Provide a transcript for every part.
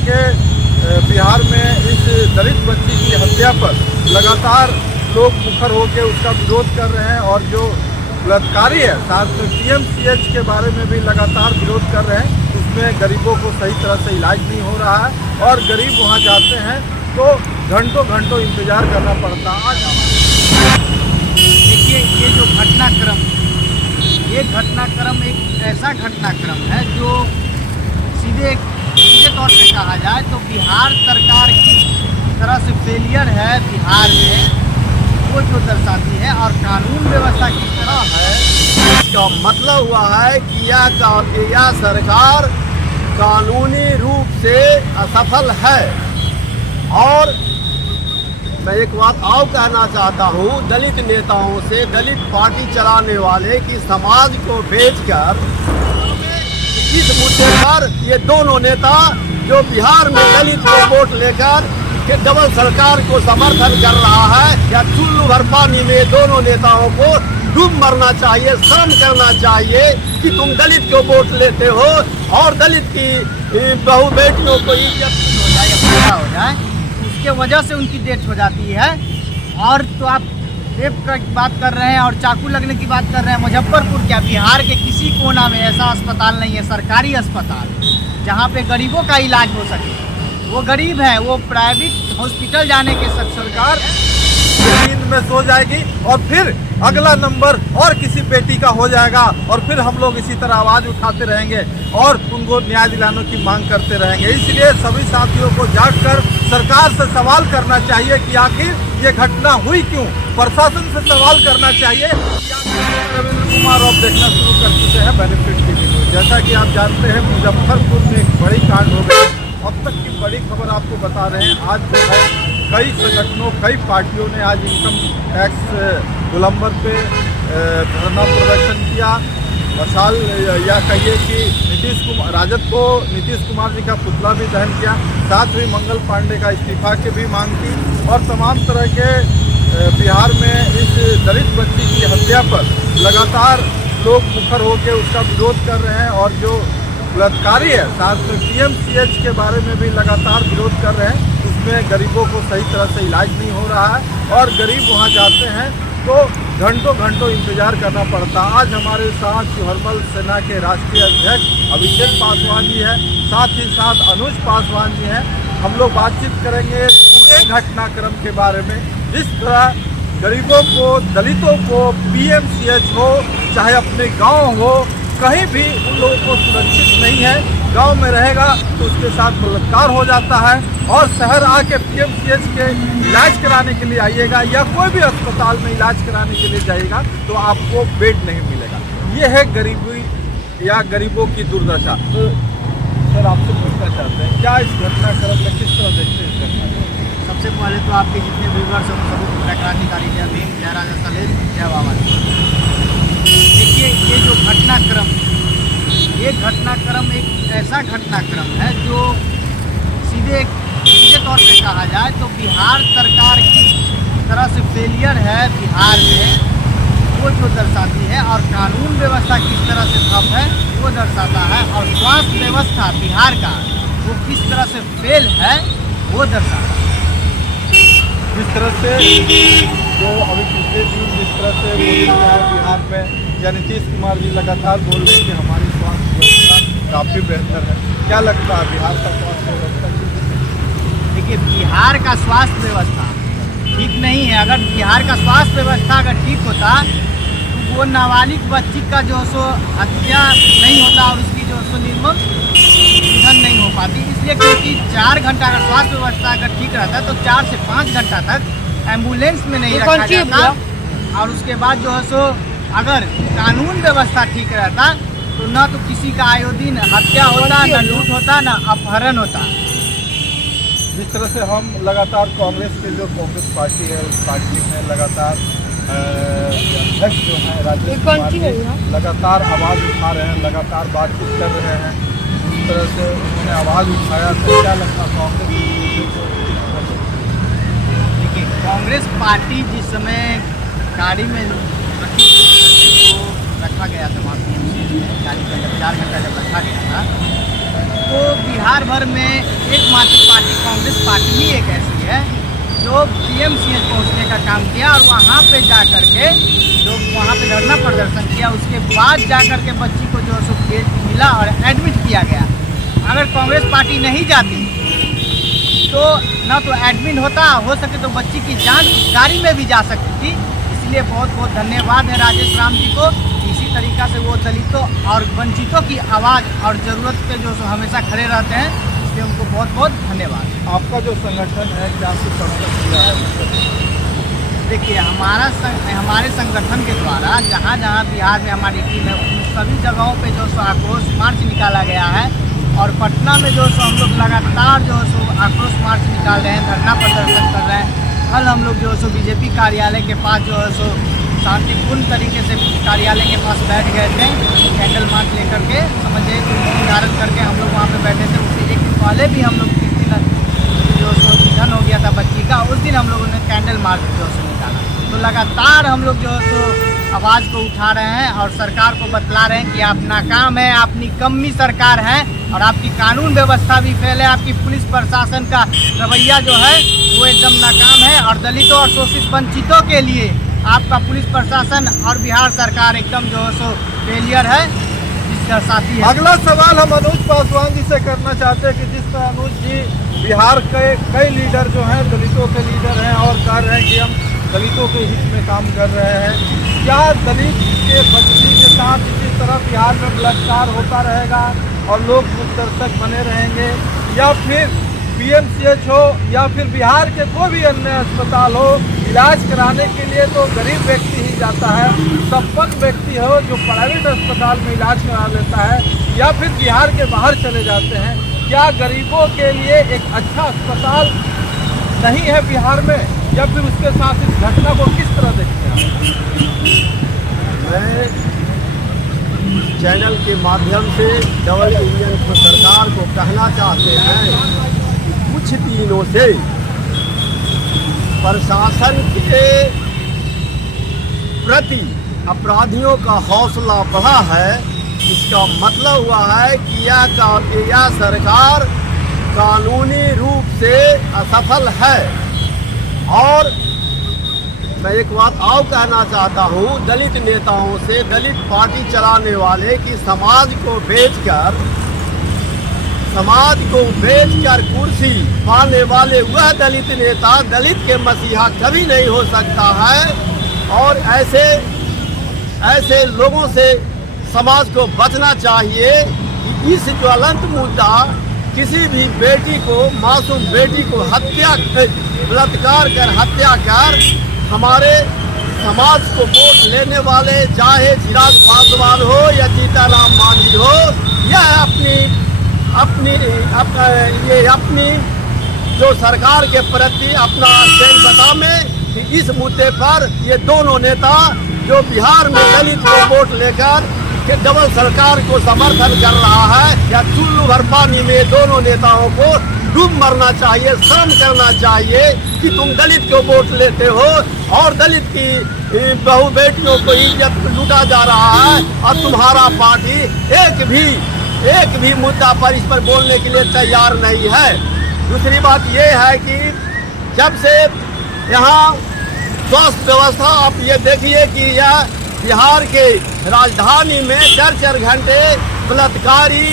के बिहार में इस दलित बच्ची की हत्या पर लगातार लोग मुखर होकर उसका विरोध कर रहे हैं और जो बलात्कारी है साथ में पीएमसीएच के बारे में भी लगातार विरोध कर रहे हैं। उसमें गरीबों को सही तरह से इलाज नहीं हो रहा है और गरीब वहां जाते हैं तो घंटों घंटों इंतजार करना पड़ता है। देखिए ये घटनाक्रम एक ऐसा घटनाक्रम है जो सीधे तौर पे कहा जाए तो बिहार सरकार की तरह से फेलियर है बिहार में, वो जो दर्शाती है। और कानून व्यवस्था किस तरह है, इसका मतलब हुआ है कि यह सरकार कानूनी रूप से असफल है। और मैं एक बात और कहना चाहता हूँ दलित नेताओं से, दलित पार्टी चलाने वाले कि समाज को बेचकर इस मुद्दे पर ये दोनों नेता जो बिहार में दलित को वोट लेकर के डबल सरकार को समर्थन कर रहा है, या चुल्लू भर पानी में दोनों नेताओं को डूब मरना चाहिए। शर्म करना चाहिए कि तुम दलित को वोट लेते हो और दलित की बहू बेटियों को इज्जत हो जाए या पूरा हो जाए, उसके वजह से उनकी डेथ हो जाती है। और तो आप रेप की बात कर रहे हैं और चाकू लगने की बात कर रहे हैं। मुजफ्फरपुर क्या बिहार के किसी कोना में ऐसा अस्पताल नहीं है, सरकारी अस्पताल, जहाँ पे गरीबों का इलाज हो सके। वो गरीब है, वो प्राइवेट हॉस्पिटल जाने के सरकार नींद में सो जाएगी और फिर अगला नंबर और किसी बेटी का हो जाएगा और फिर हम लोग इसी तरह आवाज उठाते रहेंगे और उनको न्याय दिलाने की मांग करते रहेंगे। इसलिए सभी साथियों को जागकर सरकार से सवाल करना चाहिए कि आखिर ये घटना हुई क्यों। प्रशासन से सवाल करना चाहिए। रविंद्र कुमार अब देखना शुरू कर चुके हैं बेनिफिट टीवी न्यूज। जैसा कि आप जानते हैं मुजफ्फरपुर में एक बड़ी कांड हो गई। अब तक की बड़ी खबर आपको बता रहे हैं। आज जो है कई संगठनों, कई पार्टियों ने आज इनकम टैक्स गोलंबर पे धरना प्रदर्शन किया। मसाल या कहिए कि राजद को नीतीश कुमार जी का पुतला भी दहन किया, साथ ही मंगल पांडे का इस्तीफा की भी मांग की और तमाम तरह के बिहार में इस दलित बच्ची की हत्या पर लगातार लोग मुखर होकर उसका विरोध कर रहे हैं और जो बलात्कारी है साथ में पीएमसीएच के बारे में भी लगातार विरोध कर रहे हैं। उसमें गरीबों को सही तरह से इलाज नहीं हो रहा है और गरीब वहां जाते हैं तो घंटों घंटों इंतजार करना पड़ता। आज हमारे साथ हरमल सेना के राष्ट्रीय अध्यक्ष अभिषेक पासवान जी हैं, साथ ही साथ अनुज पासवान जी हैं। हम लोग बातचीत करेंगे पूरे घटनाक्रम के बारे में। जिस तरह गरीबों को, दलितों को पीएमसीएच हो चाहे अपने गांव हो, कहीं भी उन लोगों को सुरक्षित नहीं है। गांव में रहेगा तो उसके साथ बलात्कार हो जाता है और शहर आके पीएमसीएच के इलाज कराने के लिए आइएगा या कोई भी अस्पताल में इलाज कराने के लिए जाइएगा तो आपको बेड नहीं मिलेगा। ये है गरीबी या गरीबों की दुर्दशा। तो सर आपसे पूछना चाहते हैं क्या इस घटनाक्रम में किस तरह देखते हैं इस घटना को? सबसे पहले तो आपके जितने व्यूवर्स हैं सभी क्रांतिकारी जय भीम, जय राजा सलेम, जय बाबा। देखिए ये घटनाक्रम एक ऐसा घटनाक्रम है जो सीधे तौर पे कहा जाए तो बिहार सरकार की तरह से फेलियर है बिहार में, वो जो दर्शाती है। और कानून व्यवस्था किस तरह से ठप है वो दर्शाता है। और स्वास्थ्य व्यवस्था बिहार का वो किस तरह से फेल है वो दर्शाता है। जिस तरह से जो अभी पिछले दिन जिस तरह से बिहार में या नीतीश कुमार जी लगातार बोल रहे हैं कि हमारी स्वास्थ्य व्यवस्था काफ़ी बेहतर है, क्या लगता है बिहार का स्वास्थ्य व्यवस्था? देखिए बिहार का स्वास्थ्य व्यवस्था ठीक नहीं है। अगर बिहार का स्वास्थ्य व्यवस्था अगर ठीक होता तो वो नाबालिग बच्ची का जो सो हत्या नहीं होता और उसकी जो सो निर्मम निधन नहीं हो पाती। इसलिए क्योंकि 4 घंटा अगर स्वास्थ्य व्यवस्था अगर ठीक रहता तो 4 से 5 घंटा तक एम्बुलेंस में नहीं रखा जाता। और उसके बाद जो है सो अगर कानून व्यवस्था ठीक रहता तो न तो किसी का आयोडीन हत्या होता, न लूट होता, न अपहरण होता। जिस तरह से हम लगातार कांग्रेस के जो कांग्रेस पार्टी है उस पार्टी में लगातार अध्यक्ष जो है राजेश कुमार जी लगातार आवाज़ उठा रहे हैं, लगातार बातचीत कर रहे हैं। जिस तरह से उन्होंने आवाज़ उठाया तो क्या लगता कांग्रेस? देखिए कांग्रेस पार्टी जिस समय गाड़ी में रखा गया था वहाँ पीएमसीएच में, गाड़ी का जब 4 घंटा जब रखा गया था तो बिहार भर में एकमात्र पार्टी कांग्रेस पार्टी ही एक ऐसी है जो पीएमसीएच पहुंचने का काम किया और वहां पे जा कर के जो वहां पे धरना प्रदर्शन किया, उसके बाद जा कर के बच्ची को जो है सो बेड मिला और एडमिट किया गया। अगर कांग्रेस पार्टी नहीं जाती तो ना तो एडमिट होता, हो सके तो बच्ची की जान गाड़ी में भी जा सकती थी। इसलिए बहुत बहुत धन्यवाद है राजेश राम जी को। इसी तरीक़ा से वो दलितों और वंचितों की आवाज़ और ज़रूरत पे जो हमेशा खड़े रहते हैं, इसलिए उनको बहुत बहुत धन्यवाद। आपका जो संगठन है क्या कुछ किया है? देखिए हमारे संगठन के द्वारा जहाँ जहाँ बिहार में हमारी टीम है उन सभी जगहों पे जो सो आक्रोश मार्च निकाला गया है और पटना में जो सो हम लोग लगातार जो सो आक्रोश मार्च निकाल रहे हैं, धरना प्रदर्शन कर रहे हैं। कल हम लोग जो सो बीजेपी कार्यालय के पास जो है सो शांतिपूर्ण तरीके से कार्यालय के पास बैठ गए थे, कैंडल मार्च लेकर के, समझिए धारण करके हम लोग वहाँ पे बैठे थे। उससे एक दिन पहले भी हम लोग जो सो निधन हो गया था बच्ची का, उस दिन हम लोगों ने कैंडल मार्च जो सो निकाला। तो लगातार हम लोग जो सो आवाज़ को उठा रहे हैं और सरकार को बतला रहे हैं कि आप नाकाम है, आप निकम्मी सरकार है और आपकी कानून व्यवस्था भी फेल है, आपकी पुलिस प्रशासन का रवैया जो है वो एकदम नाकाम है और दलितों और शोषित वंचितों के लिए आपका पुलिस प्रशासन और बिहार सरकार एकदम जो है सो फेलियर है, जिसका साथी है। अगला सवाल हम अनुज पासवान जी से करना चाहते हैं कि जिस तरह अनुज जी बिहार के कई लीडर जो हैं दलितों के लीडर हैं और कह रहे हैं कि हम दलितों के हित में काम कर रहे हैं, क्या दलित के बच्ची के साथ इसी तरह बिहार में बलात्कार होता रहेगा और लोग मूकदर्शक बने रहेंगे, या फिर पीएमसीएच हो या फिर बिहार के कोई भी अन्य अस्पताल हो, इलाज कराने के लिए तो गरीब व्यक्ति ही जाता है, संपन्न व्यक्ति हो जो प्राइवेट अस्पताल में इलाज करा लेता है या फिर बिहार के बाहर चले जाते हैं। क्या गरीबों के लिए एक अच्छा अस्पताल नहीं है बिहार में, या फिर उसके साथ इस घटना को किस तरह देखते हैं? मैं चैनल के माध्यम से डबल इंजन को सरकार को कहना चाहते हैं, कुछ दिनों से प्रशासन के प्रति अपराधियों का हौसला बढ़ा है। इसका मतलब हुआ है कि यह सरकार कानूनी रूप से असफल है। और मैं एक बात और कहना चाहता हूँ दलित नेताओं से, दलित पार्टी चलाने वाले कि समाज को बेचकर कुर्सी पाने वाले वह दलित नेता दलित के मसीहा कभी नहीं हो सकता है। और ऐसे लोगों से समाज को बचना चाहिए कि इस ज्वलंत मुद्दा किसी भी बेटी को, मासूम बेटी को बलात्कार कर हत्या कर हमारे समाज को वोट लेने वाले चाहे चिराग पासवान हो या सीताराम मांझी हो, यह अपनी जो सरकार के प्रति अपना स्टैंड बताएं कि इस मुद्दे पर ये दोनों नेता जो बिहार में दलित को वोट लेकर के डबल सरकार को समर्थन कर रहा है, या चुल्लू भर पानी में दोनों नेताओं को डूब मरना चाहिए। शर्म करना चाहिए कि तुम दलित को वोट लेते हो और दलित की बहू बेटियों को इज्जत लूटा जा रहा है और तुम्हारा पार्टी एक भी मुद्दा पर इस पर बोलने के लिए तैयार नहीं है। दूसरी बात ये है कि जब से यहाँ स्वास्थ्य व्यवस्था, आप ये देखिए कि यह बिहार के राजधानी में 4-4 घंटे बलात्कारी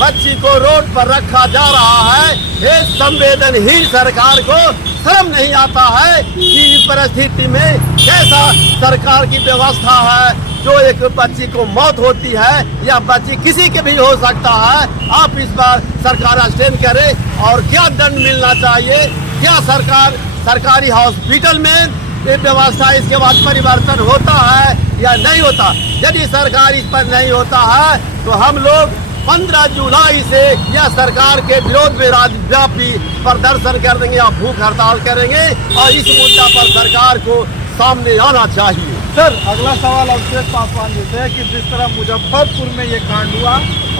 बच्ची को रोड पर रखा जा रहा है। इस संवेदनहीन सरकार को शर्म नहीं आता है कि इस परिस्थिति में कैसा सरकार की व्यवस्था है। जो एक बच्ची को मौत होती है या बच्ची किसी के भी हो सकता है, आप इस पर सरकार स्टैंड करे और क्या दंड मिलना चाहिए, क्या सरकारी हॉस्पिटल में व्यवस्था इसके बाद परिवर्तन होता है या नहीं होता। यदि सरकार इस पर नहीं होता है तो हम लोग 15 जुलाई से यह सरकार के विरोध में राज्यव्यापी प्रदर्शन कर देंगे या भूख हड़ताल करेंगे और इस मुद्दा पर सरकार को सामने आना चाहिए। सर, अगला सवाल अभिषेक पासवान जी से कि जिस तरह मुजफ्फरपुर में ये कांड हुआ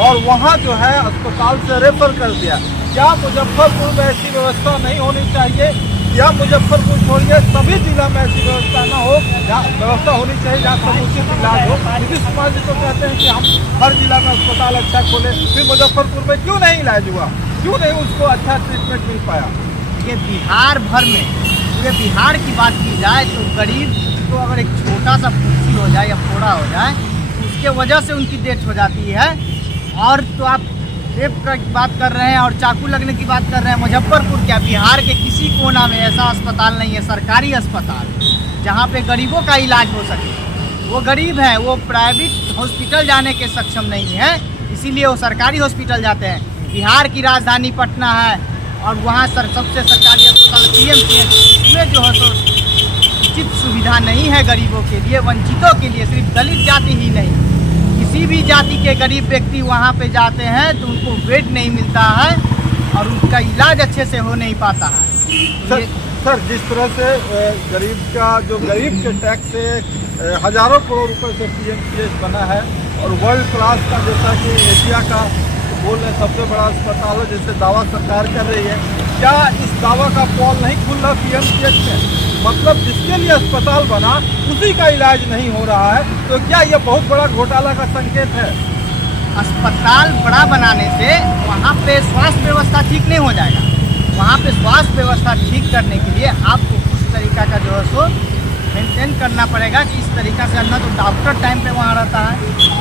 और वहाँ जो है अस्पताल से रेफर कर दिया, क्या मुजफ्फरपुर में ऐसी व्यवस्था नहीं होनी चाहिए या मुजफ्फरपुर छोड़िए सभी जिला में ऐसी व्यवस्था ना हो, जहाँ व्यवस्था होनी चाहिए जहाँ समुचित इलाज हो। नीतीश कुमार जी तो कहते हैं कि हम हर जिला में अस्पताल अच्छा खोले, फिर मुजफ्फरपुर में क्यों नहीं इलाज हुआ, क्यों नहीं उसको अच्छा ट्रीटमेंट मिल पाया? ये बिहार भर में, पूरे बिहार की बात की जाए तो गरीब को अगर एक छोटा सा फुंसी हो जाए या फोड़ा हो जाए तो उसके वजह से उनकी डेथ हो जाती है। और तो आप रेप की बात कर रहे हैं और चाकू लगने की बात कर रहे हैं। मुजफ्फरपुर क्या, बिहार के किसी कोना में ऐसा अस्पताल नहीं है, सरकारी अस्पताल, जहाँ पे गरीबों का इलाज हो सके। वो गरीब हैं, वो प्राइवेट हॉस्पिटल जाने के सक्षम नहीं है, इसीलिए वो सरकारी हॉस्पिटल जाते हैं। बिहार की राजधानी पटना है और वहाँ सबसे सरकारी अस्पताल PMCH में जो है तो उचित सुविधा नहीं है गरीबों के लिए, वंचितों के लिए। सिर्फ दलित जाति ही नहीं, किसी भी जाति के गरीब व्यक्ति वहाँ पे जाते हैं तो उनको बेड नहीं मिलता है और उनका इलाज अच्छे से हो नहीं पाता है। सर जिस तरह से गरीब के टैक्स से हजारों करोड़ रुपए से PMCH बना है और वर्ल्ड क्लास का, जैसा कि एशिया का बोल रहे सबसे बड़ा अस्पताल है, जैसे दावा सरकार कर रही है, क्या इस दावा का पॉल नहीं खुल रहा PMCH में? मतलब जिसके लिए अस्पताल बना उसी का इलाज नहीं हो रहा है, तो क्या यह बहुत बड़ा घोटाला का संकेत है? अस्पताल बड़ा बनाने से वहाँ पे स्वास्थ्य व्यवस्था ठीक नहीं हो जाएगा। वहाँ पे स्वास्थ्य व्यवस्था ठीक करने के लिए आपको उस तरीका का जो है सो मेंटेन करना पड़ेगा कि इस तरीका से ना तो डॉक्टर टाइम पे वहाँ रहता है,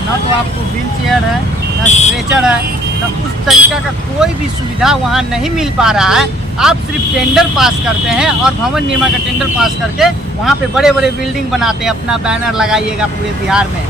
ना तो आपको व्हील चेयर है, ना स्ट्रेचर है, ना उस तरीका का कोई भी सुविधा वहाँ नहीं मिल पा रहा है। आप सिर्फ टेंडर पास करते हैं और भवन निर्माण का टेंडर पास करके वहाँ पे बड़े बड़े बिल्डिंग बनाते हैं, अपना बैनर लगाइएगा पूरे बिहार में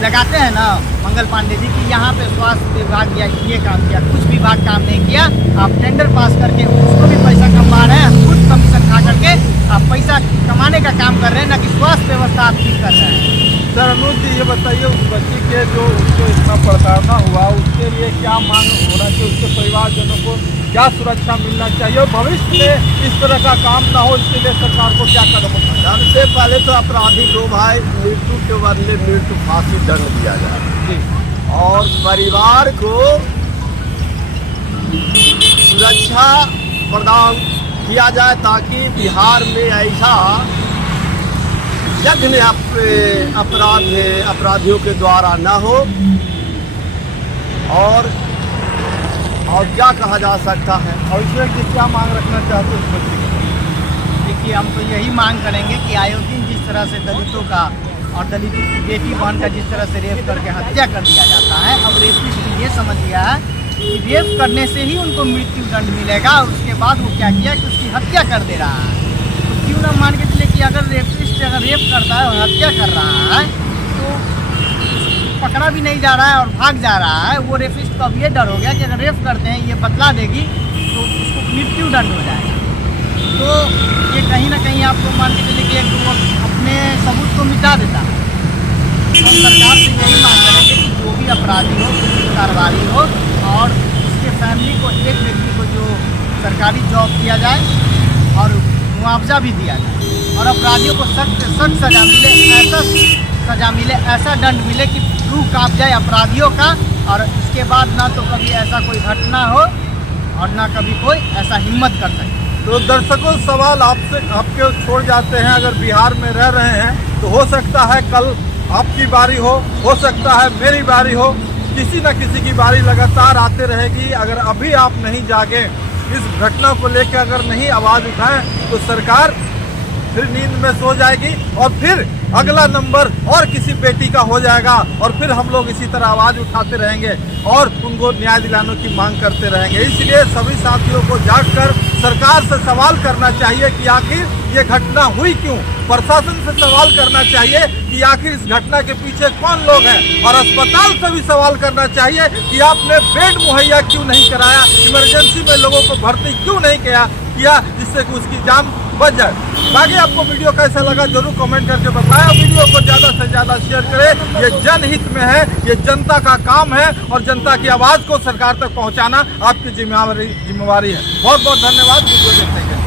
लगाते हैं ना मंगल पांडे जी की यहाँ पे स्वास्थ्य विभाग या ये काम किया, कुछ विभाग काम नहीं किया। आप टेंडर पास करके उसको भी पैसा कमा रहे हैं, खुद कमीशन खा करके आप पैसा कमाने का काम कर रहे हैं, ना कि स्वास्थ्य व्यवस्था आप ठीक कर रहे हैं। सर अनुज जी ये बताइए, उस बच्ची के जो उसको इतना प्रताड़ना हुआ उसके लिए क्या मांग होना चाहिए, उसके परिवारजनों को क्या सुरक्षा मिलना चाहिए और भविष्य में इस तरह का काम ना हो इसके लिए सरकार को क्या कदम उठाना? सबसे पहले तो अपराधी को भाई मृत्यु के बदले मृत्यु फांसी दंड दिया जाए जी, और परिवार को सुरक्षा प्रदान किया जाए ताकि बिहार में ऐसा यज्ञ अपराधियों के द्वारा न हो। और क्या कहा जा सकता है? और इसमें कि क्या मांग रखना चाहते हैं उस बच्ची की? देखिए हम तो यही मांग करेंगे कि आयोडीन जिस तरह से दलितों का और दलितों की बेटी बहन का जिस तरह से रेप करके हत्या कर दिया जाता है, अब रेपिस्ट ये समझ गया है कि रेप करने से ही उनको मृत्यु दंड मिलेगा और उसके बाद वो क्या किया कि उसकी हत्या कर दे रहा है। तो क्यों ना मान के चले कि अगर रेपिस्ट अगर रेप करता है और हत्या कर रहा है तो पकड़ा भी नहीं जा रहा है और भाग जा रहा है, वो रेपिस्ट को अब ये डर हो गया कि अगर रेप करते हैं ये बतला देगी तो उसको मृत्यु दंड हो जाएगा। तो ये कहीं ना कहीं आपको मान के चलिए कि एक वो अपने सबूत को मिटा देता है। हम सरकार से यही मांग करेंगे कि जो भी अपराधी हो, कार्रवाई हो और उसके फैमिली को, एक व्यक्ति को जो सरकारी जॉब दिया जाए और मुआवजा भी दिया जाए और अपराधियों को सख्त से सख्त सजा मिले, ऐसा सजा मिले, ऐसा दंड मिले कि रूह कांप जाए अपराधियों का और इसके बाद ना तो कभी ऐसा कोई घटना हो और ना कभी कोई ऐसा हिम्मत कर सके। तो दर्शकों सवाल आपके छोड़ जाते हैं, अगर बिहार में रह रहे हैं तो हो सकता है कल आपकी बारी हो सकता है मेरी बारी हो, किसी न किसी की बारी लगातार आते रहेगी। अगर अभी आप नहीं जागे, इस घटना को लेकर अगर नहीं आवाज़ उठाएं तो सरकार फिर नींद में सो जाएगी और फिर अगला नंबर और किसी बेटी का हो जाएगा और फिर हम लोग इसी तरह आवाज़ उठाते रहेंगे और उनको न्याय दिलाने की मांग करते रहेंगे। इसलिए सभी साथियों को जागकर सरकार से सवाल करना चाहिए कि आखिर ये घटना हुई क्यों। प्रशासन से सवाल करना चाहिए कि आखिर इस घटना के पीछे कौन लोग हैं और अस्पताल से भी सवाल करना चाहिए कि आपने बेड मुहैया क्यों नहीं कराया, इमरजेंसी में लोगों को भर्ती क्यों नहीं किया जिससे कि उसकी जान बच जाए। बाकी आपको वीडियो कैसा लगा जरूर कमेंट करके बताएं। वीडियो को ज़्यादा से ज़्यादा शेयर करें, ये जनहित में है, ये जनता का काम है और जनता की आवाज़ को सरकार तक पहुंचाना आपकी जिम्मेवारी है। बहुत बहुत धन्यवाद वीडियो देखने के लिए।